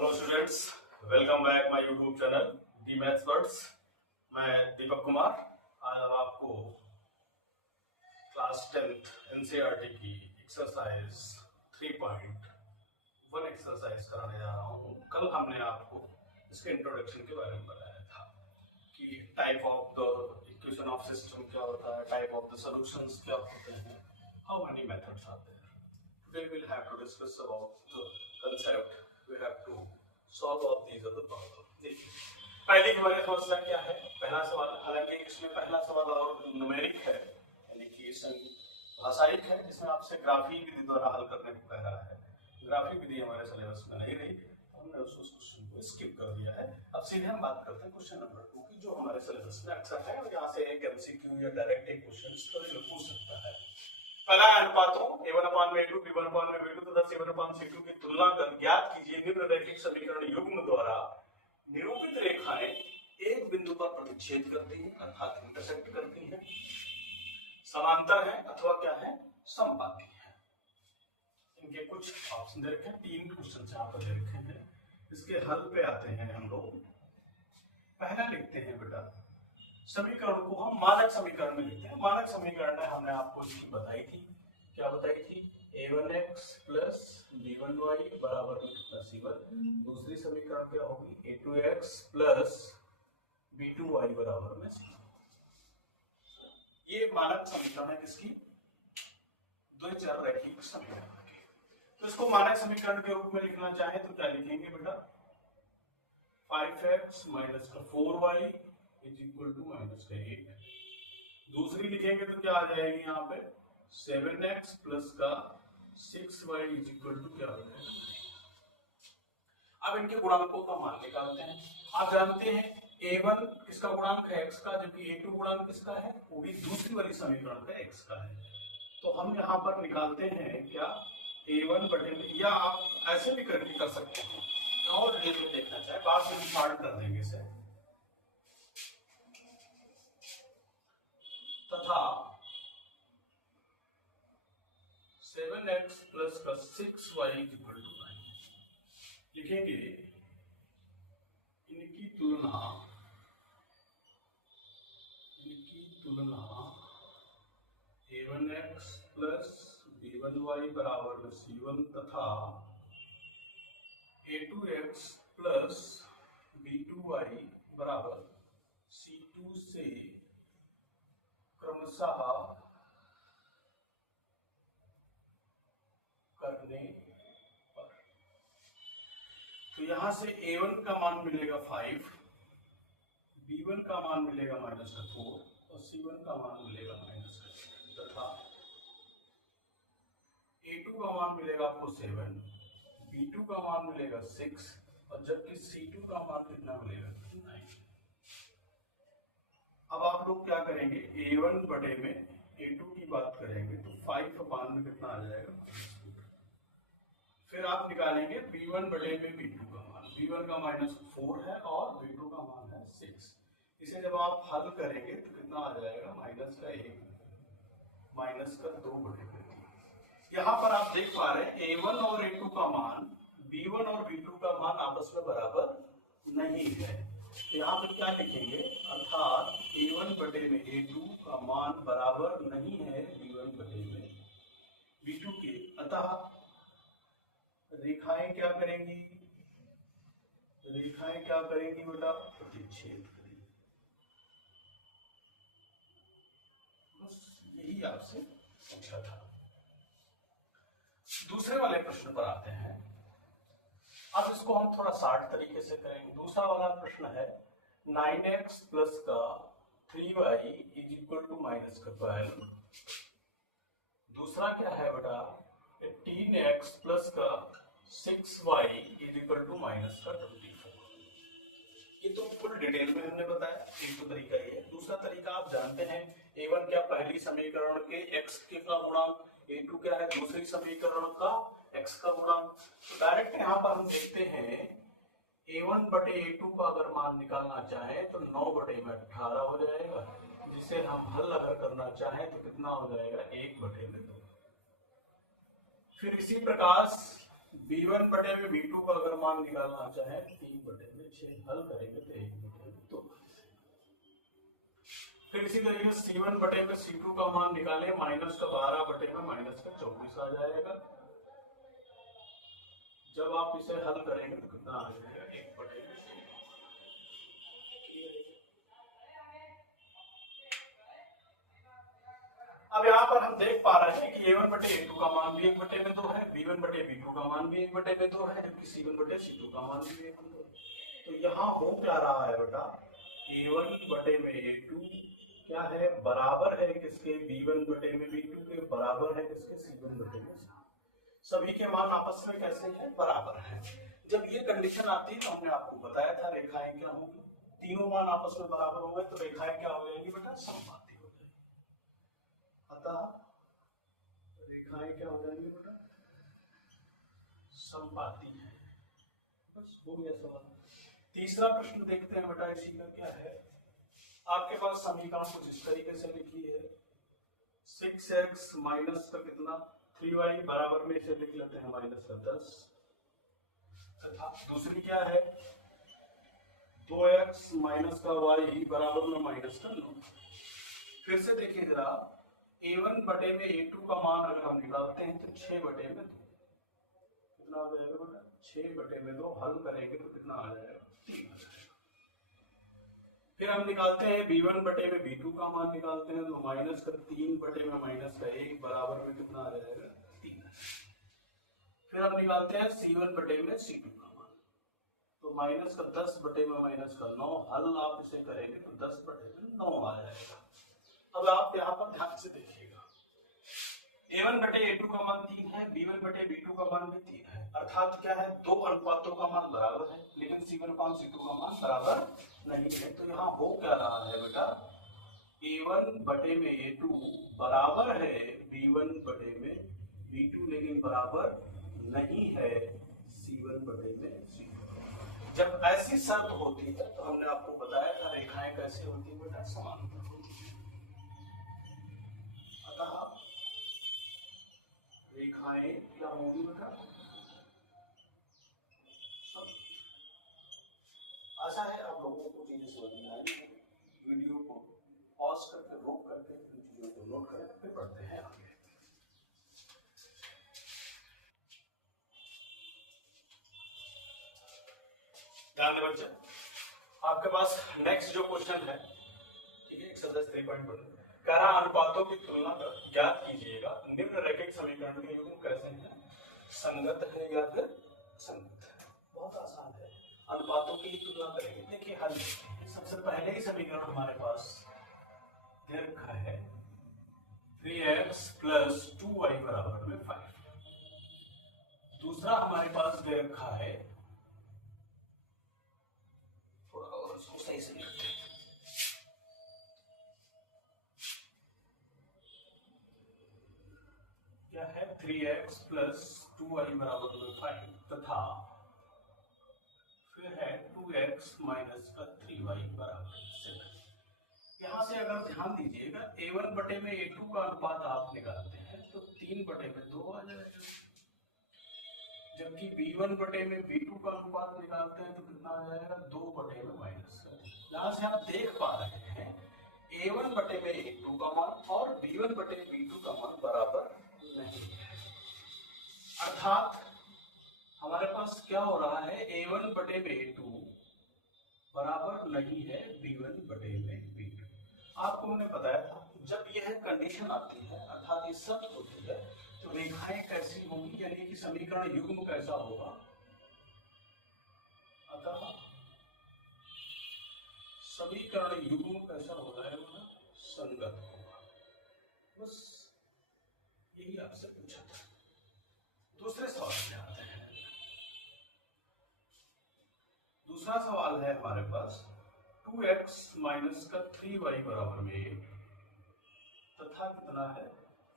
Hello students, welcome back my YouTube channel the maths words. मैं दीपक कुमार आज आपको class 10th NCERT की exercise 3.1 exercise कराने जा रहा हूँ। कल हमने आपको इसके इंट्रोडक्शन के बारे में बताया था कि type of the equation of system क्या होता है, टाइप ऑफ द सॉल्यूशंस क्या होते हैं, how many methods are there. Today we will have to discuss about the concept, we have to solve of these are the problem. देखिए पहली हमारी समस्या क्या है। पहला सवाल, हालांकि इसमें पहला सवाल और न्यूमेरिक है, यानी कि इसमें भाषाई है, जिसमें आपसे ग्राफी विधि द्वारा हल करने को कह रहा है। ग्राफी विधि हमारे सिलेबस में नहीं रही, हमने उस क्वेश्चन को स्किप कर दिया है। अब सीधे हम बात करते हैं क्वेश्चन नंबर 2 की, जो हमारे सिलेबस में अक्सर है और यहाँ से एक एमसीक्यू या डायरेक्ट एक क्वेश्चन पूछ सकता है। पहला अनुपातों a1/a2 b1/b2 तथा c1/c2 की तुलना कर ज्ञात कीजिए निम्न रैखिक समीकरण युग्म द्वारा निरूपित रेखाएं एक बिंदु पर प्रतिच्छेद करती हैं, अर्थात इंटरसेक्ट करती हैं, समांतर हैं अथवा क्या है, समपाती हैं। इनके कुछ ऑप्शन दे रखे हैं, 3 क्वेश्चन यहाँ पर दे रखे हैं। इसके हल पे आते हैं हम लोग। पहला लिखते हैं बेटा, समीकरण को हम मानक समीकरण में लिखते हैं। मानक समीकरण में हमने आपको इसकी बताई थी, क्या बताई थी, a1x प्लस b1y बराबर c1। दूसरी समीकरण क्या होगी, a2x प्लस b2y बराबर में c। ये मानक समीकरण है किसकी, द्विचर रैखिक समीकरण की। तो इसको मानक समीकरण के रूप में लिखना चाहे तो क्या लिखेंगे बेटा, 5x minus 4y is equal to -8। दूसरी लिखेंगे तो क्या आ जाएगी यहाँ पे, 7x प्लस का 6y इज इक्वल टू क्या हो जाएगा। अब इनके गुणांकों का मान निकालते हैं। आप जानते हैं a1 किसका गुणांक है, x का, जबकि a2 गुणांक किसका है, वो भी दूसरी वाली समीकरण का x का है। तो हम यहाँ पर निकालते हैं क्या, a1 बटे, या आप ऐसे भी करके कर सकते हैं और डिटेल में देखना चाहे बाद में सॉल्व कर देंगे इसे, तथा 7x प्लस का 6y इक्वल टू 9 लिखेंगे। इनकी तुलना a1x प्लस b1y बराबर में c1 तथा a2x प्लस b2y बराबर c2 से क्रमशः करने पर। तो यहां से a1 का मान मिलेगा 5, b1 का मान मिलेगा -4 और c1 का मान मिलेगा -7 तथा a2 का मान मिलेगा आपको 7, b2 का मान मिलेगा 6 और जबकि c2 का मान कितना मिलेगा 9। अब आप लोग क्या करेंगे, a1 बटे में a2 की बात करेंगे तो 5 अपान में कितना आ जाएगा, फिर आप निकालेंगे b1 बटे में b2 का मान, b1 का -4 है और b2 का मान है 6। इसे जब आप हल करेंगे तो कितना आ जाएगा, -1 -2 बटे में 3। यहाँ पर आप देख पा रहे हैं a1 और a2 का मान, b1 और b2 का मान आपस में बराबर नहीं है। तो यहाँ पर क्या लिखेंगे, अर्थात a1 बटे में a2 का मान बराबर नहीं है b1 बटे में b2 के। अतः रेखाएं क्या करेंगी, बेटा, प्रतिच्छेद करेंगी। बस यही आपसे पूछा था। दूसरे वाले प्रश्न पर आते हैं। अब इसको हम थोड़ा शार्ट तरीके से करेंगे। दूसरा वाला प्रश्न है 9x प्लस का 3y इज इक्वल टू -12। दूसरा क्या है बेटा, 18x प्लस का 6y इज इक्वल टू -24। ये तो फुल डिटेल में हमने बताया। एक तो तरीका ये है। दूसरा तरीका आप जानते हैं, a1 क्या पहली समीकरण के x के का गुणांक, a2 क्या है दूसरी समीकरण का x का गुणांक। तो डायरेक्ट यहाँ पर हम देखते हैं a1 बटे a2 का अगर मान निकालना चाहें तो 9 बटे में 18 हो जाएगा, जिसे हम हल अगर करना चाहें तो कितना हो जाएगा, 1 बटे में 2। फिर इसी प्रकार B1 बटे में B2 का अगर मान निकालना चाहे 3 बटे में 6 हल करेंगे तो 1 बटे में 2। फिर इसी तरीके C1 बटे में C2 का मान निकाले, माइनस का 12 बटे में माइनस का 24 आ जाएगा। जब आप इसे हल करेंगे तो कितना आ जाएगा 1 बटे में 6। अब यहाँ पर हम देख पा रहे हैं कि A1 बटे A2 का मान भी 1 बटे में 2 है, B1 बटे B2 का मान भी 1 बटे में 2 है, जबकि C1 बटे C2 का मान भी 1 बटे में 2 है। तो यहाँ हो क्या रहा है बेटा, A1 बटे में A2 क्या है, बराबर है किसके, B1 बटे में B2 के, बराबर है किसके, C1 बटे में C2। सभी के मान आपस में कैसे हैं, बराबर है। जब ये कंडीशन आती है तो हमने आपको बताया था रेखाएं क्या होंगी, तीनों मान आपस में बराबर होंगे तो रेखाएं क्या हो जाएंगी बेटा, समपाती हो जाएंगी। अतः रेखाएं क्या हो जाएंगी बेटा, समपाती है। बस हो गया सवाल। तीसरा प्रश्न देखते हैं बेटा, इसी का क्या है। आपके पास समीकरण कुछ इस तरीके से लिखी है, 6x माइनस का कितना 3y बराबर में इसे लिख लेते हैं माइनस का 10। तथा दूसरी क्या है, 2x माइनस का y बराबर में माइनस का 9। फिर से देखिए जरा, A1 बटे में A2 का मान अगर हम निकालते हैं तो 6 बटे में 2 कितना आ जाएगा बेटा, 6 बटे में 2 हल करेंगे तो कितना आ जाएगा, 3 आ जाएगा। फिर हम निकालते हैं B1 बटे में B2 का मान निकालते हैं तो माइनस का 3 बटे में माइनस का 1 बराबर में कितना आ जाएगा, 3। फिर हम निकालते हैं C1 बटे में C2 का मान, तो माइनस का 10 बटे में माइनस का 9, हल आप इसे करेंगे तो 10 बटे में 9 आ जाएगा। अब आप यहाँ पर ध्यान से देखिएगा, A1 बटे A2 का मान 3 है, B1 बटे B2 का मान भी 3 है, अर्थात क्या है, दो अनुपातों का मान बराबर है, लेकिन C1 अपान C2 का मान बराबर नहीं है। तो यहाँ हो क्या रहा है बेटा, A1 बटे में A2 बराबर है B1 बटे में B2, लेकिन बराबर नहीं है C1 बटे में C2। जब ऐसी शर्त होती है तो हमने आपको बताया था रेखाएं कैसे होती है बेटा, समानांतर होती है। अतः रेखाएं क्या होंगी बेटा, आशा है आप लोगों को चीजें समझ में आई। वीडियो को पॉज करके रोक करके इन चीजों को नोट करें, फिर पढ़ते हैं आगे। ध्यान दें बच्चे, आपके पास नेक्स्ट जो क्वेश्चन है, ठीक है, एक्सरसाइज 3.1 कह रहा अनुपातों की तुलना कर ज्ञात कीजिएगा निम्नलिखित समीकरण के युग्म कैसे हैं, संगत है या फिर असंगत है। बहुत आसान है, अनुपातों की तुलना करेंगे। देखिए हल सबसे पहले ही समीकरण हमारे पास दे रखा है 3x प्लस 2y बराबर में 5। दूसरा हमारे पास दे रखा है, थोड़ा और उसको सही से लिखते हैं, क्या है 3x प्लस 2y बराबर में 5 तथा फिर है 2x माइनस का 3y बराबर 7। यहां से अगर ध्यान दीजिएगा, A1 बटे में A2 का अनुपात आप निकालते हैं तो 3 बटे में 2 आ जाएगा, जबकि B1 बटे में B2 का अनुपात निकालते हैं तो कितना आ जाएगा, 2 बटे में माइनस का। यहां से आप देख पा रहे हैं A1 बटे में A2 का मान और B1 बटे B2 का मान बराबर नहीं है, अर्थात हमारे पास क्या हो रहा है, A1 बटे में A2 बराबर नहीं है B1 बटे में B2। आपको मैंने बताया था जब यह कंडीशन आती है, अर्थात ये शर्त होती है, तो रेखाएं कैसी होंगी, यानी कि समीकरण युग्म कैसा होगा। अतः समीकरण युग्म कैसा हो जाएगा, संगत होगा। बस यही आपसे पूछा था। दूसरे सवाल में आते हैं। दूसरा सवाल है हमारे पास 2x माइनस का 3y बराबर में 1 तथा कितना है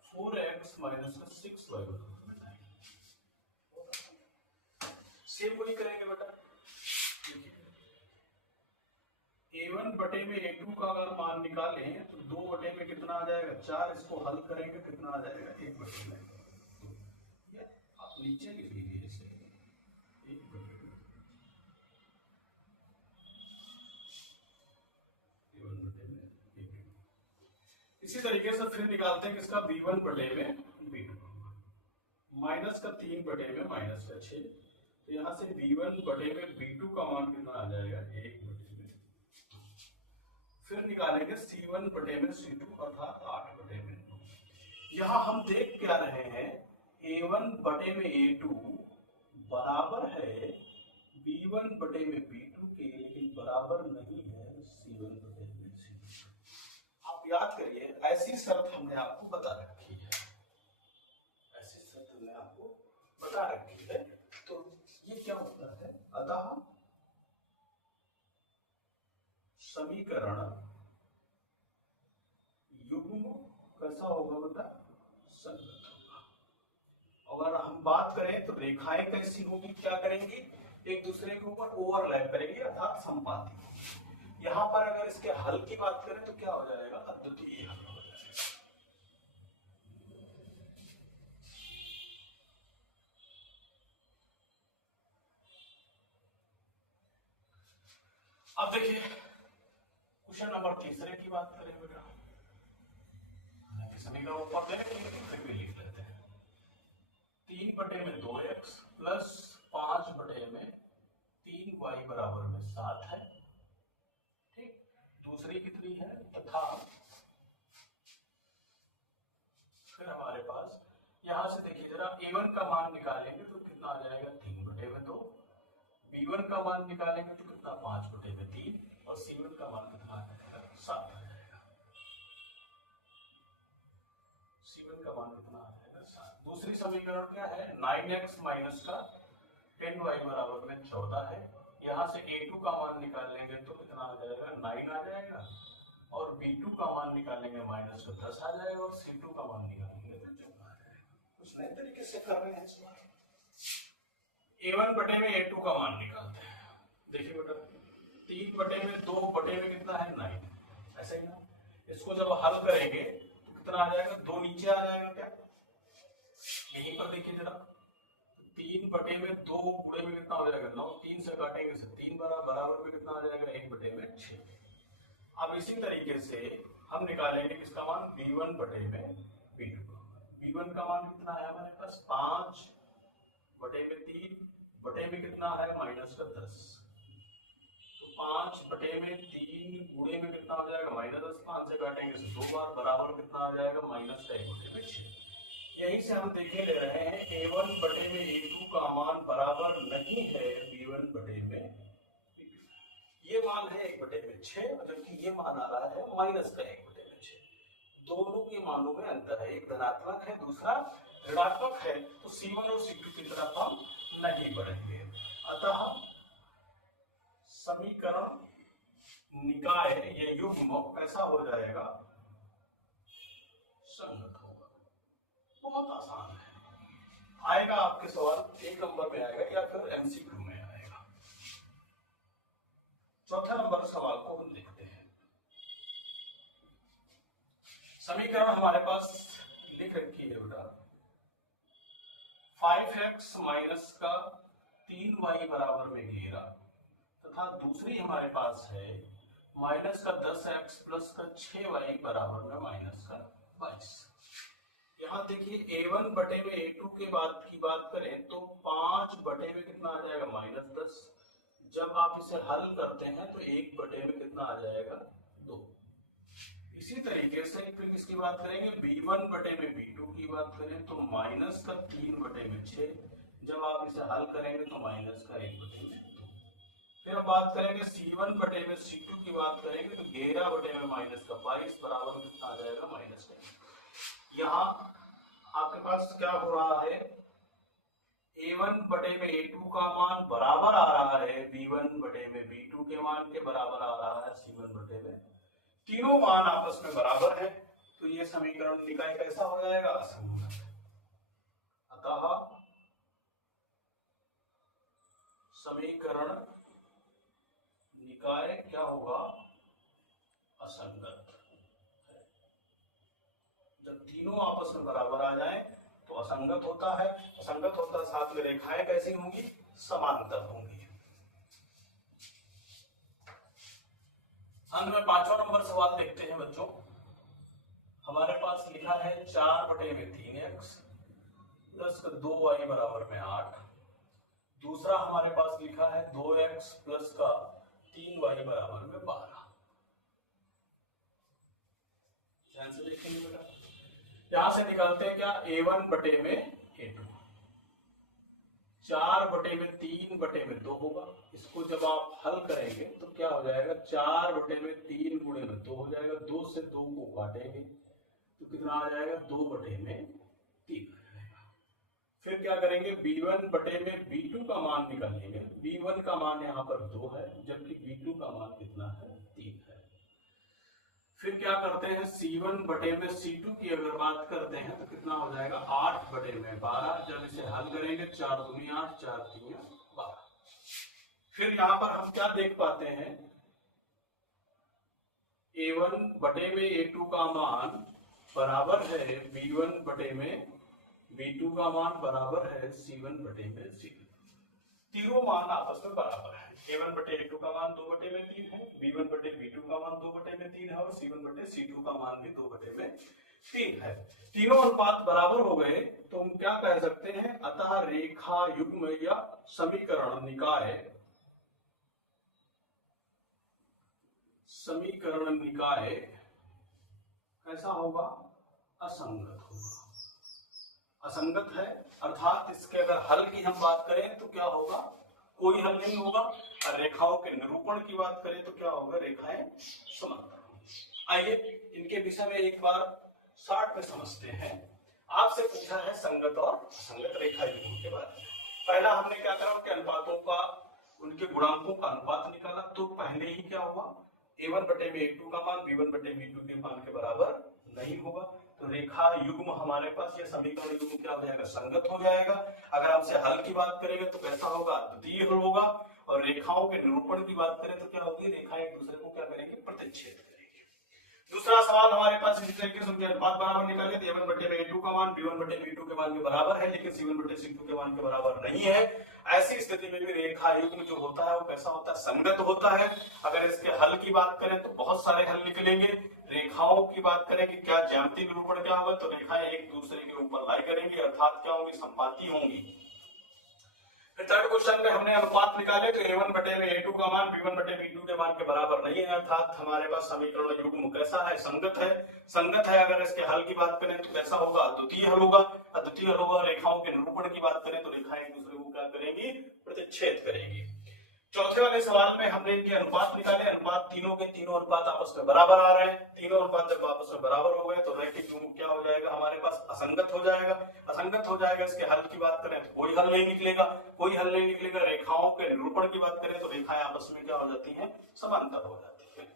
4x माइनस का 6y बराबर में 9। सेम वही करेंगे बेटा, A1 बटे में A2 का अगर मान निकालें तो 2 बटे में कितना आ जाएगा 4, इसको हल करेंगे कितना आ जाएगा 1 बटे में 2। नीचे लिख लीजिए इसे, एक बटे B1 बटे में B2। इसी तरीके से फिर निकालते हैं किसका, B1 बटे में B2, माइनस का 3 बटे में माइनस का 6, तो यहां से B1 बटे में B2 का मान कितना आ जाएगा, 1 बटे में। फिर निकालेंगे C1 बटे में C2 अर्थात 8 बटे में। यहां हम देख क्या रहे हैं, A1 बटे में A2 बराबर है B1 बटे में B2 के, लेकिन बराबर नहीं है C1 बटे में C2। आप याद करिए, ऐसी शर्त हमने आपको बता रखी है, ऐसी शर्त हमने आपको बता रखी है। तो ये क्या होता है, अतः समीकरण युग्म कैसा होगा बेटा, संगत होगा। अगर हम बात करें तो रेखाएं कैसी होगी, क्या करेंगी, एक दूसरे के ऊपर ओवरलैप करेंगी अर्थात संपाती। यहां पर अगर इसके हल की बात करें तो क्या हो जाएगा, अद्वितीय हल हो जाएगा। अब देखिए क्वेश्चन नंबर तीसरे की बात करें बेटा, समीकरण ऊपर देने के लिए फिर भी लिख लेते हैं। 3 बटे में 2x प्लस 5 बटे में 3y बराबर में 7 है, ठीक। दूसरी कितनी है, तथा फिर हमारे पास यहां से देखिए जरा, a1 का मान निकालेंगे तो कितना आ जाएगा, 3 बटे में 2, b1 का मान निकालेंगे तो कितना, 5 बटे में 3, और c1 का मान कितना आ जाएगा, 7 आ जाएगा। c1 का मान कितना आ जाएगा, 7। दूसरी समीकरण क्या है, 9x माइनस का 10y बराबर में 14 है। यहाँ से a2 का मान निकाल लेंगे तो कितना आ जाएगा, 9 आ जाएगा, और b2 का मान निकालेंगे माइनस का 10 आ जाएगा, और c2 का मान निकालेंगे तो 14 आ जाएगा। कुछ नए तरीके से कर रहे हैं इस बार। a1 बटे में a2 का मान निकालते हैं। देखिए बेटा, 3 बटे में 2 बटे में कितना है, 9, ऐसे ही ना। इसको जब हल करेंगे तो कितना आ जाएगा, 2 नीचे आ जाएगा क्या, यहीं पर देखिए जरा, 3 बटे में 2 पूरे में कितना हो जाएगा, 9, 3 से काटेंगे से 3 बराबर में कितना आ जाएगा, 1 बटे में 6। अब इसी तरीके से हम निकालेंगे किसका मान, b1 बटे में b2 का। b1 का मान कितना है हमारे पास, 5 बटे में 3 बटे में कितना है, माइनस का 10, तो 5 बटे में 3 गुणे में कितना हो जाएगा, -10, 5 से काटेंगे से 2 बार, बराबर कितना आ जाएगा, माइनस का 1 बटे में 6। यहीं से हम देखे ले रहे हैं a1 बटे में a2 का मान बराबर नहीं है b1 बटे में b2। ये मान है 1 बटे में 6, जबकि ये मान आ रहा है माइनस का 1 बटे में 6। दोनों के मानों में अंतर है, एक धनात्मक है दूसरा ऋणात्मक है, तो c1 और c2 की तरफ हम नहीं बढ़ेंगे। अतः समीकरण निकाय या युग्म कैसा हो जाएगा, संगत होगा। बहुत आसान है, आएगा आपके सवाल 1 नंबर में आएगा या फिर एमसीक्यू में आएगा। चौथा नंबर सवाल को हम देखते हैं। समीकरण हमारे पास लिख रखी है बेटा, 5x माइनस का 3y बराबर में 11, तथा दूसरी हमारे पास है माइनस का 10x प्लस का 6y बराबर में माइनस का 22। यहाँ देखिए a1 बटे में a2 के बाद की बात करें तो 5 बटे में कितना आ जाएगा, -10। जब आप इसे हल करते हैं तो 1 बटे में कितना आ जाएगा, 2। इसी तरीके से फिर किसकी बात करेंगे, b1 बटे में b2 की बात करें तो माइनस का 3 बटे में 6, जब आप इसे हल करेंगे तो माइनस का 1 बटे में 2। फिर हम बात करेंगे c1 बटे में c2 की बात करेंगे तो 11 बटे में माइनस का 22 बराबर कितना आ जाएगा, माइनस का। यहाँ आपके पास क्या हो रहा है, a1 बटे में a2 का मान बराबर आ रहा है b1 बटे में b2 के मान के बराबर आ रहा है c1 बटे में, तीनों मान आपस में बराबर है, तो ये समीकरण निकाय कैसा हो जाएगा, असंगत। अतः समीकरण निकाय क्या होगा, असंगत। जब तीनों आपस में बराबर आ जाए तो असंगत होता है, असंगत होता है, साथ में रेखाएं कैसी होंगी, समांतर होंगी। अंत में 5वां नंबर सवाल देखते हैं बच्चों। हमारे पास लिखा है 4/3x प्लस 2y बराबर में 8। दूसरा हमारे पास लिखा है 2x प्लस का 3y बराबर में 12। ध्यान से देखेंगे बेटा, यहां से निकालते हैं क्या, a1 बटे में a2, 4/3/2 होगा। इसको जब आप हल करेंगे तो क्या हो जाएगा, 4/3 गुणे में 2 हो जाएगा, 2 से 2 को काटेंगे तो कितना आ जाएगा, 2/3 आ जाएगा। फिर क्या करेंगे, b1 बटे में b2 का मान निकालेंगे। b1 का मान यहाँ पर 2 है, जबकि b2 का मान कितना है, 3 है। फिर क्या करते हैं, c1 बटे में c2 की अगर बात करते हैं तो कितना हो जाएगा, 8/12। जब इसे हल करेंगे 4 दूनी 8, 4 3 12। फिर यहाँ पर हम क्या देख पाते हैं, a1 बटे में a2 का मान बराबर है b1 बटे में b2 का मान बराबर है c1 बटे में c2। तीनों मान आपस में बराबर है। a1 बटे a2 का मान 2/3 है, b1 बटे b2 का मान 2/3 है और c1 बटे c2 का मान भी 2/3 है। तीनों अनुपात बराबर हो गए तो हम क्या कह सकते हैं, अतः रेखा युग्म या समीकरण निकाय कैसा होगा, असंगत होगा। असंगत है अर्थात इसके अगर हल की हम बात करें तो क्या होगा, कोई हल नहीं होगा। और रेखाओं के निरूपण की बात करें तो क्या होगा, रेखाएं समांतर होंगी। आइए इनके विषय में एक बार शॉर्ट में समझते हैं। आपसे पूछा है संगत और असंगत रेखा युग्म के बारे में। पहला हमने क्या करा, उनके अनुपातों का, उनके गुणांकों का अनुपात निकाला। तो पहले ही क्या हुआ, a1 बटे में a2 का मान b1 बटे b2 के मान के बराबर नहीं होगा। तो रेखा युग्म हमारे पास, ये समीकरण युग्म क्या हो जाएगा, संगत हो जाएगा। अगर आपसे हल की बात करेंगे तो कैसा होगा, द्वितीय हल होगा। और रेखाओं के निरूपण की बात करें तो क्या होगी, रेखाएं एक दूसरे को क्या करेंगे, प्रतिच्छेद करेंगे। दूसरा सवाल हमारे पास इसी तरीके से उनके अनुपात बराबर निकाले। तो a1 बटे में a2 का मान b1 बटे b2 के मान के बराबर है, लेकिन c1 बटे c2 के मान के बराबर नहीं है। ऐसी स्थिति में भी रेखा युग्म जो होता है वो कैसा होता है, संगत होता है। अगर इसके हल की बात करें तो बहुत सारे हल निकलेंगे। रेखाओं की बात करें कि क्या ज्यामितीय निरूपण क्या होगा, तो रेखाएं एक दूसरे के ऊपर लाई करेंगी, अर्थात क्या होंगी, संपाती होंगी। फिर थर्ड क्वेश्चन में हमने अनुपात निकाले तो a1 बटे में a2 का मान b1 बटे b2 के मान के बराबर नहीं है, अर्थात हमारे पास समीकरण युग्म कैसा है, संगत है। संगत है अगर इसके हल की बात करें तो कैसा होगा, द्वितीय हल होगा। अद्वितीय हल होगा। रेखाओं के निरूपण की बात करें तो रेखाएं एक दूसरे को क्या करेंगी, प्रतिच्छेद करेंगी। चौथे वाले सवाल में हमने इनके अनुपात निकाले। अनुपात तीनों के तीनों अनुपात आपस में बराबर आ रहे हैं। तीनों अनुपात जब आपस में बराबर हो गए तो रैखिक युग्म क्या हो जाएगा, हमारे पास असंगत हो जाएगा। असंगत हो जाएगा। इसके हल की बात करें तो कोई हल नहीं निकलेगा, कोई हल नहीं निकलेगा। रेखाओं के निरूपण की बात करें तो रेखाएं आपस में क्या हो जाती हैं, समांतर हो जाती है।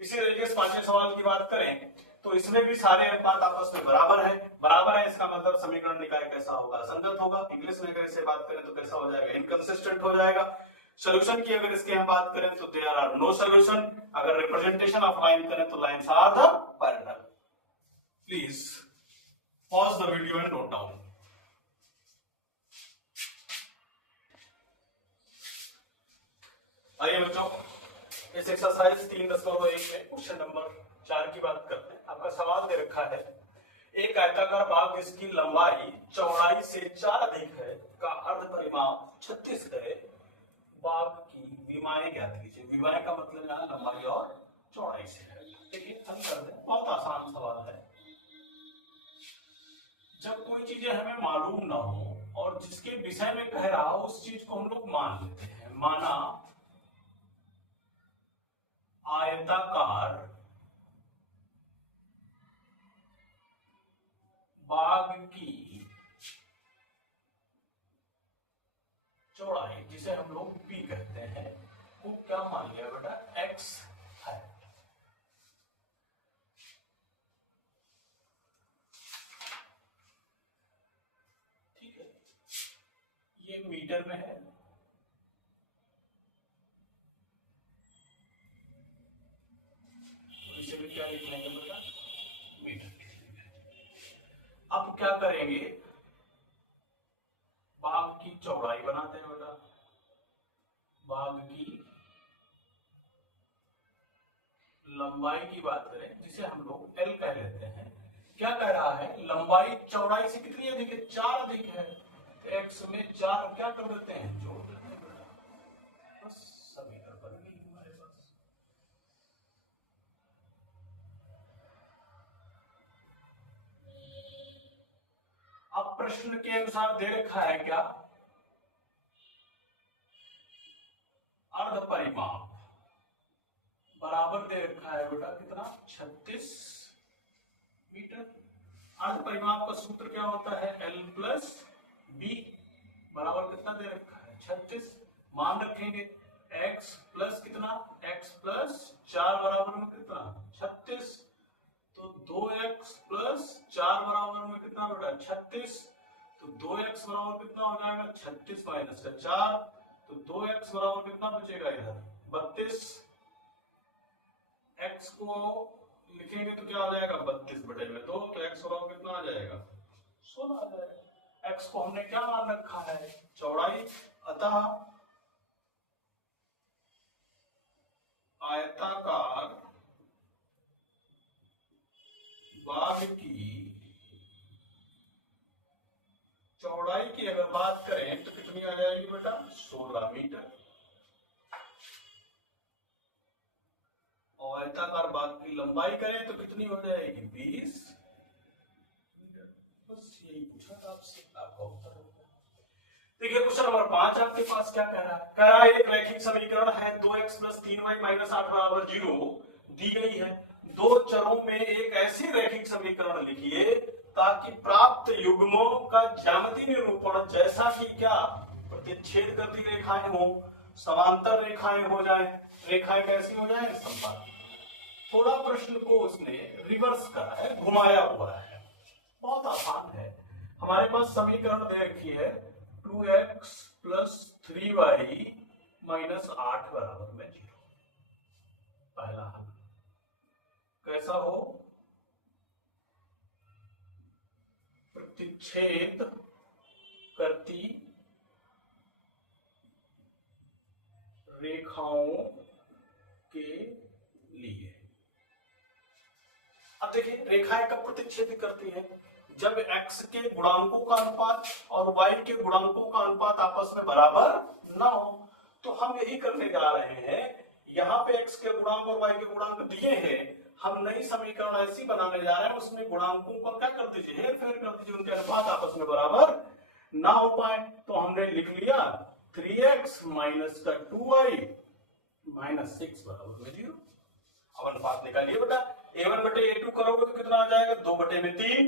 इसी तरीके से पांचवें सवाल की बात करें तो इसमें भी सारे अनुपात आपस में बराबर है। बराबर है इसका मतलब समीकरण निकाय कैसा होगा, असंगत होगा। इंग्लिश में अगर इसे बात करें तो कैसा हो जाएगा, इनकंसिस्टेंट हो जाएगा। सोल्यूशन की अगर इसके हम बात करें तो देयर आर नो सोल्यूशन। अगर रिप्रेजेंटेशन ऑफ लाइन करें तो lines are the parallel. Please pause the video and note down. आइए बच्चों, इस एक्सरसाइज 3.1 में क्वेश्चन नंबर 4 की बात करते हैं। आपका सवाल दे रखा है, एक आयताकार बाग जिसकी लंबाई चौड़ाई से 4 अधिक है का अर्ध परिमाप 36 है, बाग की विमाएं ज्ञात कीजिए। विमाएं का मतलब यहाँ लंबाई और चौड़ाई से है। देखिए हम करते हैं, बहुत आसान सवाल है। जब कोई चीजें हमें मालूम ना हो और जिसके विषय में कह रहा हो उस चीज को हम लोग मान लेते हैं। माना आयताकार बाग की चौड़ाई, जिसे हम लोग p कहते हैं, वो क्या मान लिया बेटा, x है। ठीक है, ये मीटर में है। तो इसे भी क्या लिख लेंगे बेटा, मीटर लिख लेंगे। अब क्या करेंगे, चौड़ाई बनाते हैं बेटा, भाग की लंबाई की बात करें जिसे हम लोग एल कह लेते हैं, क्या कह रहा है, लंबाई चौड़ाई से कितनी अधिक है, 4 अधिक है, एक्स में 4 क्या कर देते हैं, जोड़ देते हैं बेटा, बस समीकरण बन गई हमारे पास। अब प्रश्न के अनुसार दे रखा है क्या, अर्ध परिमाप बराबर दे रखा है बेटा कितना, 36 मीटर। अर्ध परिमाप का सूत्र क्या होता है, L प्लस बी बराबर कितना दे रखा है, 36। मान रखेंगे x प्लस कितना, x प्लस 4 बराबर में कितना, 36, तो 2x प्लस 4 बराबर में कितना बेटा, 36, तो 2x बराबर कितना हो जाएगा, 36 माइनस का 4, तो 2x बराबर कितना बचेगा इधर, 32। x को लिखेंगे तो क्या आ जाएगा, 32/2, तो x बराबर कितना आ जाएगा, 16 आ जाएगा। x को हमने क्या मान रखा है, चौड़ाई, अतः आयताकार भाग की चौड़ाई की अगर बात करें तो कितनी आ जाएगी बेटा, 16 मीटर। और आयताकार भाग की लंबाई करें तो कितनी हो जाएगी, 20 मीटर। बस यही पूछा था आपसे, आपका उत्तर हो गया। देखिए क्वेश्चन नंबर 5 आपके पास क्या कह रहा है, कह रहा है एक रैखिक समीकरण है 2x + 3y - 8 = 0 दी गई है, दो चरों में एक ऐसी रैखिक समीकरण लिखिए ताकि प्राप्त युग्मों का ज्यामितीय निरूपण जैसा कि क्या, प्रतिच्छेद करती रेखाएं हो, समांतर रेखाएं हो जाएं, रेखाएं कैसी हो जाएं, समपाती। थोड़ा प्रश्न को उसने रिवर्स करा है, घुमाया हुआ है, बहुत आसान है। हमारे पास समीकरण दे रखी है 2x + 3y - 8 = 0। पहला हल कैसा हो, प्रतिच्छेद करती रेखाओं के लिए। अब देखिए रेखाएं कब प्रतिच्छेद करती हैं, जब x के गुणांकों का अनुपात और y के गुणांकों का अनुपात आपस में बराबर ना हो। तो हम यही करने जा रहे हैं, यहाँ पे x के गुणांक और y के गुणांक दिए हैं, हम नई समीकरण ऐसी बनाने जा रहे हैं, उसमें गुणांकों का क्या कर दीजिए, हेरफेर कर दीजिए, उनके अनुपात आपस में बराबर ना हो पाए। तो हमने लिख लिया 3x - 2y - 6 = 0। अब अनुपात निकालिए बेटा, a1/a2 करोगे तो कितना आ जाएगा, 2/3,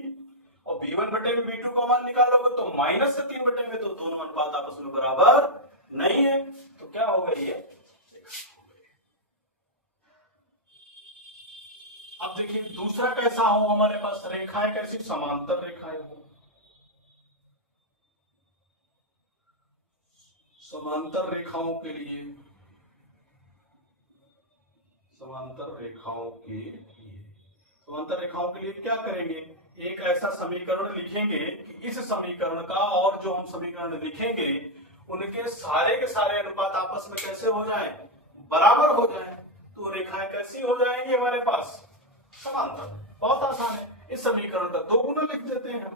और b1/b2 का मान निकालोगे तो -3/2, तो दोनों अनुपात आपस में बराबर नहीं है, तो क्या होगा ये। अब देखिए दूसरा कैसा हो, हमारे पास रेखाएं कैसी, समांतर रेखाएं हो, समांतर रेखाओं के लिए, समांतर रेखाओं के लिए क्या करेंगे, एक ऐसा समीकरण लिखेंगे कि इस समीकरण का और जो हम समीकरण लिखेंगे उनके सारे के सारे अनुपात आपस में कैसे हो जाएं, बराबर हो जाएं। तो रेखाएं कैसी हो जाएंगी हमारे पास, समांतर। बहुत आसान है, इस समीकरण का 2 गुना लिख देते हैं हम,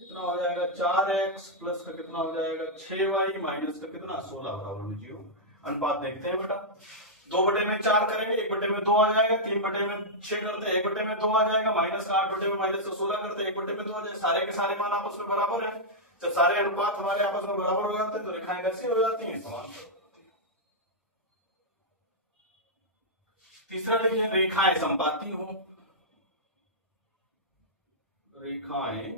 कितना हो जाएगा, 4x प्लस का कितना हो जाएगा, 6y माइनस का कितना, 16 = 0। अनुपात देखते हैं बेटा, 2/4 करेंगे, 1/2 आ जाएगा, 3/6 करते हैं, 1/2 आ जाएगा, -8/16 करते हैं, 1/2 आ जाएगा, सारे के सारे मान आपस में बराबर हैं। जब सारे अनुपात हमारे आपस में बराबर हो जाते हैं तो रेखाएं कैसी हो जाती हैं, समांतर। तीसरा देखिए, रेखाएं समपाती हो, रेखाएं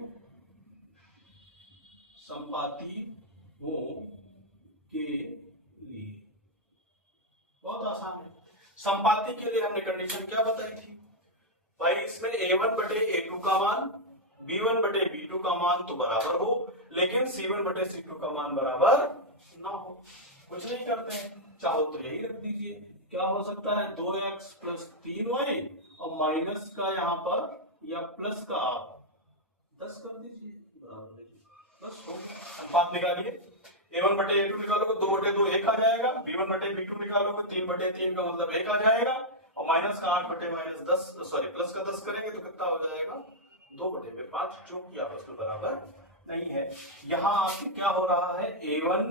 समपाती हो के लिए बहुत आसान है। समपाती के लिए हमने कंडीशन क्या बताई थी भाई, इसमें a1/a2 का मान, b1/b2 का मान तो बराबर हो, लेकिन c1/c2 का मान बराबर ना हो। कुछ नहीं करते हैं, चाहो तो यही रख दीजिए, क्या हो सकता है, 2x + 3y और माइनस का यहाँ पर या प्लस का आप 10 कर दीजिए, बराबर बस हो। अनुपात निकालिए, A1 बटे A2 निकालोगे 2 बटे 2 1 आ जाएगा, B1 बटे B2 निकालोगे 3 बटे 3 का मतलब 1 आ जाएगा, और माइनस का 8 बटे माइनस 10 सॉरी प्लस का 10 करेंगे तो कितना हो जाएगा 2 बटे में 5, जो कि आपस में बराबर नहीं है। यहां आपके क्या हो रहा है, A1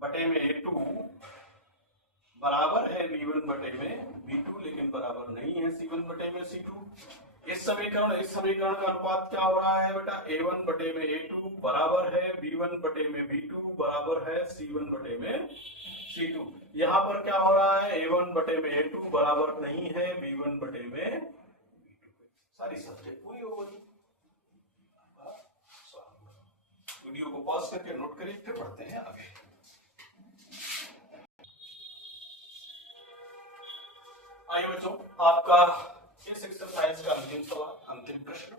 बटे में A2 बराबर है B1 बटे में B2, लेकिन बराबर नहीं है C1 बटे में C2। इस समीकरण का अनुपात क्या हो रहा है बेटा, A1 बटे में A2 बराबर है B1 बटे में B2 बराबर है C1 बटे में C2। यहां पर क्या हो रहा है, A1 बटे में A2 बराबर नहीं है B1 बटे में B2। सारी सब्जेक्ट पूरी हो गई। वीडियो को पॉज करके नोट करिए, फिर पढ़ते हैं आगे। आइए बच्चों, आपका इस एक्सरसाइज का अंतिम सवाल, अंतिम प्रश्न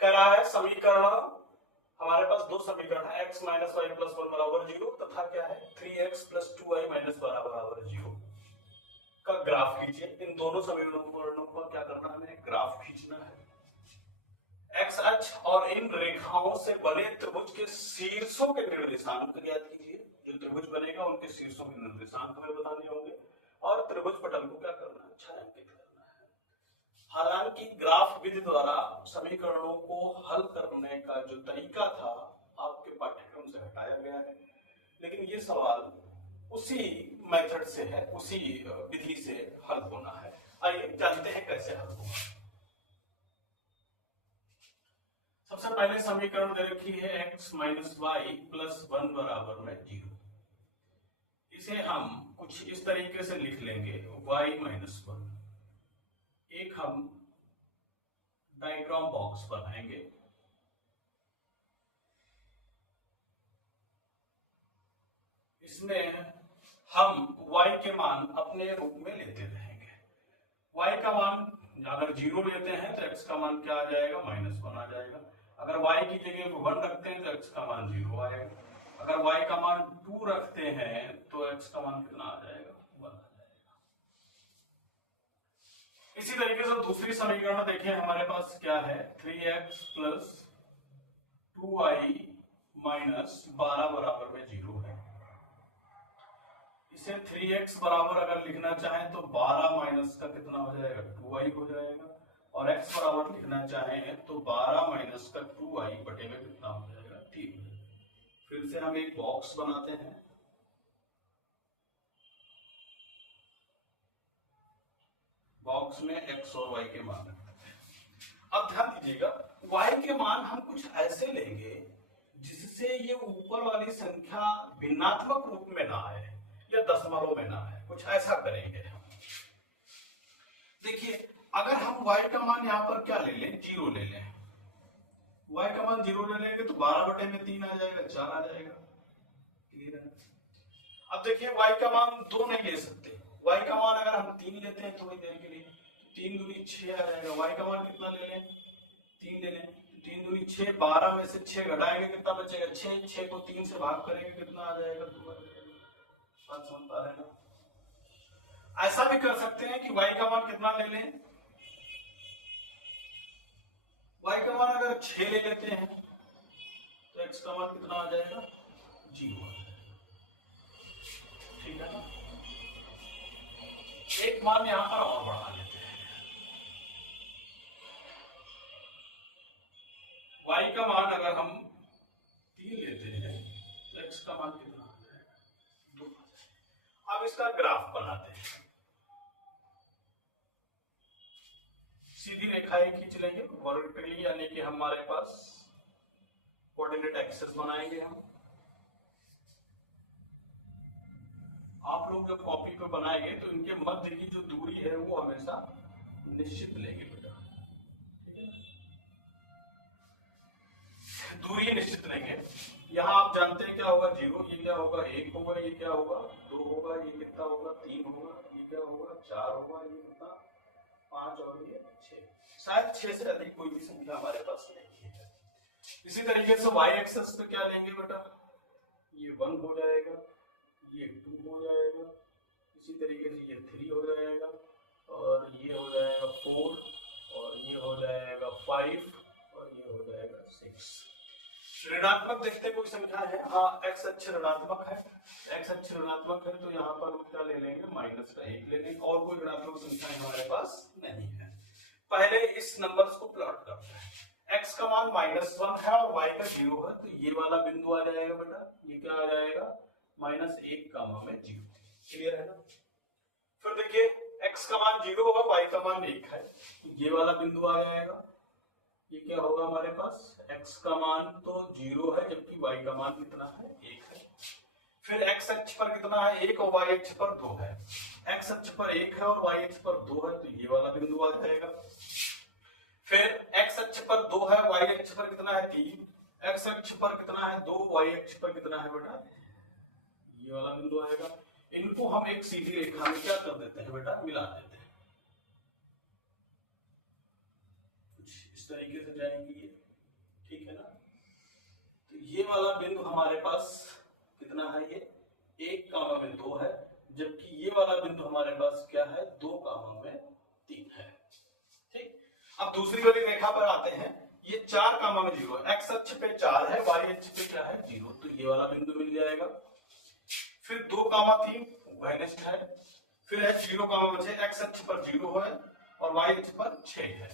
कह रहा है समीकरण, हमारे पास दो समीकरण है, x माइनस वाई प्लस 1 बराबर 0 तथा क्या है 3x प्लस 2y माइनस 12 बराबर 0 का ग्राफ खींचिए। इन दोनों समीकरणों का क्या करना है, हमें ग्राफ खींचना है। x अक्ष और इन रेखाओं से बने त्रिभुज के शीर्षों के निर्देशांक ज्ञात कीजिए। जो त्रिभुज बनेगा उनके शीर्षों के निर्देशांक हमें बताने होंगे, और त्रिभुज पटल को क्या करना है, छायांकित करना है। हालांकि ग्राफ विधि द्वारा समीकरणों को हल करने का जो तरीका था आपके पाठ्यक्रम से हटाया गया है, लेकिन ये सवाल उसी मेथड से है, उसी विधि से हल होना है। आइए जानते हैं कैसे हल होगा। सबसे पहले समीकरण दे रखी है x माइनस वाई प्लस 1 बराबर में 0। इसे हम कुछ इस तरीके से लिख लेंगे y माइनस 1। एक हम डायग्राम बॉक्स बनाएंगे, इसमें हम y के मान अपने रूप में लेते रहेंगे। y का मान अगर 0 लेते हैं तो x का मान क्या आ जाएगा, -1 आ जाएगा। अगर y की जगह 1 रखते हैं तो x का मान 0 आएगा। अगर y का मान 2 रखते हैं तो x का मान कितना आ जाएगा, 1 आ जाएगा। इसी तरीके से दूसरी समीकरण देखें, हमारे पास क्या है 3x प्लस 2y माइनस 12 बराबर में 0 है। इसे 3x बराबर अगर लिखना चाहें तो 12 माइनस का कितना हो जाएगा, 2y हो जाएगा, और x बराबर लिखना चाहें तो 12 माइनस का 2y बटे में कितना हो जाएगा, 3। फिर से हम एक बॉक्स बनाते हैं, बॉक्स में x और y के मान रखते हैं। अब ध्यान दीजिएगा, y के मान हम कुछ ऐसे लेंगे जिससे ये ऊपर वाली संख्या भिन्नात्मक रूप में ना आए या दशमलव में ना आए, कुछ ऐसा करेंगे हम। देखिए, अगर हम y का मान यहाँ पर क्या ले लें, 0 ले लें, y का मान 0 ले लेंगे तो 12 बटे में 3 आ जाएगा, 4 आ जाएगा। क्लियर है? अब देखिए, y का मान 2 नहीं ले सकते, y का मान अगर हम 3 लेते हैं थोड़ी देर के लिए, 3 दूनी 6 आ जाएगा। y का मान कितना ले लें, 3 ले लें, 3 दूनी 6, 12 में से 6 घटाएंगे कितना बचेगा, 6, 6 को 3 से भाग करेंगे कितना आ जाएगा, 2 आ जाएगा। बात समझ पा रहे हैं ना? ऐसा भी कर सकते हैं कि y का मान कितना ले लें, y का मान अगर 6 ले लेते हैं तो x का मान कितना आ जाएगा, 0 आ जाएगा। ठीक है ना? एक मान यहां पर और बढ़ा लेते हैं, y का मान अगर हम 3 लेते हैं तो x का मान कितना आ जाएगा, 2 आ जाएगा। अब इसका ग्राफ बनाते हैं, सीधी रेखाएं खींच लेंगे वर्टिकली, यानी कि हमारे पास कोऑर्डिनेट एक्सिस बनाएंगे हम। आप लोग जब कॉपी पे बनाएंगे तो इनके मध्य की जो दूरी है वो हमेशा निश्चित लेंगे बेटा, ठीक है? दूरी निश्चित लेंगे। यहाँ आप जानते हैं क्या होगा, 0, ये क्या होगा, 1 होगा, ये क्या होगा, 2 होगा, ये कितना होगा, 3 होगा, ये क्या होगा, 4 होगा, ये कितना, 5 और ये 6। शायद 6 से अधिक कोई भी संख्या हमारे पास नहीं है। इसी तरीके से y एक्सिस पे क्या लेंगे बेटा, ये 1 हो जाएगा, ये 2 हो जाएगा, इसी तरीके से ये 3 हो जाएगा, और ये हो जाएगा 4, और ये हो जाएगा 5, और ये हो जाएगा 6। ऋणात्मक देखते कोई संख्या है, हाँ x अक्ष ऋणात्मक है, x अक्ष ऋणात्मक है तो यहाँ पर हम क्या ले लेंगे, माइनस का 1 ले लेंगे, और कोई ऋणात्मक संख्या हमारे पास नहीं है। पहले इस नंबर्स को प्लॉट करते हैं, x का मान -1 है और y का 0 है, तो ये वाला बिंदु आ जाएगा बेटा, ये क्या आ जाएगा, -1 कामा में 0। क्लियर है ना। फिर देखिए x का मान 0 होगा, y का मान 1 है, ये वाला बिंदु आ जाएगा, ये क्या होगा हमारे पास, x का मान तो 0 है जबकि y का मान कितना है, 1 है। फिर x अक्ष पर कितना है, 1 और y अक्ष पर 2 है, x अक्ष पर 1 है और y अक्ष पर 2 है, तो ये वाला बिंदु आ जाएगा। फिर x अक्ष पर 2 है, y अक्ष पर कितना है, 3, x अक्ष पर कितना है, 2, y अक्ष पर कितना है बेटा, ये वाला बिंदु आएगा। इनको हम एक सीधी रेखा में क्या कर देते हैं बेटा, मिला देते हैं, इस तरीके से जाएंगी ये, ठीक है ना। तो ये वाला बिंदु हमारे पास कितना है, ये 1 कामा में 2 है, जबकि ये वाला बिंदु हमारे पास क्या है, 2 कामा में 3 है। ठीक, अब दूसरी वाली रेखा पर आते हैं, ये 4 कामा में 0, x अक्ष पे 4 है, y अक्ष पे क्या है, 0, तो ये वाला बिंदु मिल जाएगा। फिर 2 कामा 3 वह नेक्स्ट है, फिर है 0 कामा में 6, x अक्ष पर 0 है और y अक्ष पर 6 है,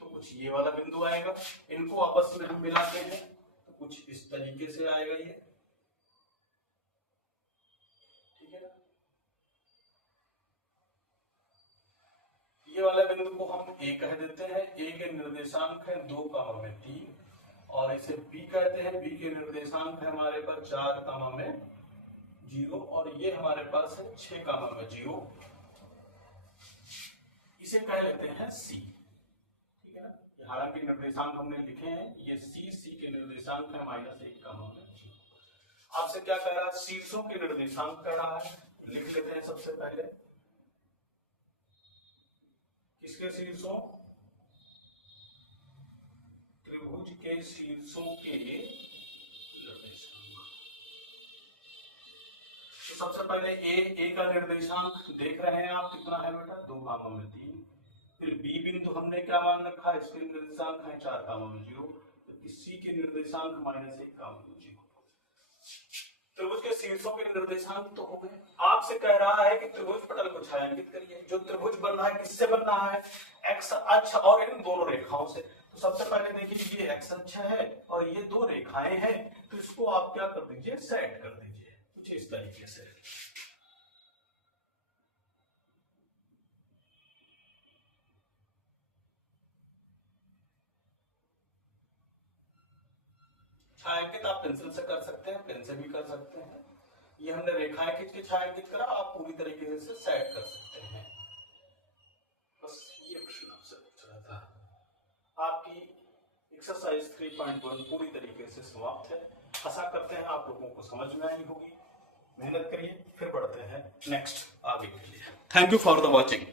तो कुछ ये वाला बिंदु आएगा। इनको आपस में हम मिलाते हैं तो कुछ इस तरीके से आएगा ये, ठीक है ना। ये वाला बिंदु को हम A कह देते हैं, A के निर्देशांक है 2 कामा में 3, और इसे B कहते हैं, B के निर्देशांक है हमारे पास 4 कामा में 0, और ये हमारे पास है 6 कामा में 0, इसे कह लेते हैं C, ठीक है ना। हालांकि निर्देशांक हमने लिखे हैं, ये C के निर्देशांक है -1 कामा में 0। आपसे क्या कह रहा है, शीर्षों के निर्देशांक कह रहा है, लिख लेते हैं सबसे पहले, किसके शीर्षों, त्रिभुज के शीर्षों के निर्देशांक। तो सबसे पहले A का निर्देशांक देख रहे हैं आप, कितना है बेटा, 2 कामा में 3। फिर B बिंदु हमने क्या मान रखा है, इसके निर्देशांक है 4 कामा में 0, तो C के निर्देशांक -1 कामा में 0। त्रिभुज के शीर्षों के निर्देशांक तो हो गए। आपसे कह रहा है कि त्रिभुज पटल को छायांकित करिए। जो त्रिभुज बन रहा है किससे बन रहा है, x अक्ष और इन दोनों रेखाओं से। तो सबसे पहले देखिए ये x अक्ष है और ये 2 रेखाएं हैं, तो इसको आप क्या कर दीजिए, सेट कर दीजिए कुछ इस तरीके से। छायांकित आप पेंसिल से कर सकते हैं, पेन से भी कर सकते हैं। ये हमने रेखाएं खींच के छायांकित करा, आप पूरी तरीके से सेट कर सकते हैं। बस ये प्रश्न आपसे पूछ रहा था। आपकी एक्सरसाइज 3.1 पूरी तरीके से समाप्त है। आशा करते हैं आप लोगों को समझ में आई होगी। मेहनत करिए, फिर बढ़ते हैं नेक्स्ट आगे के लिए। Thank you for the watching.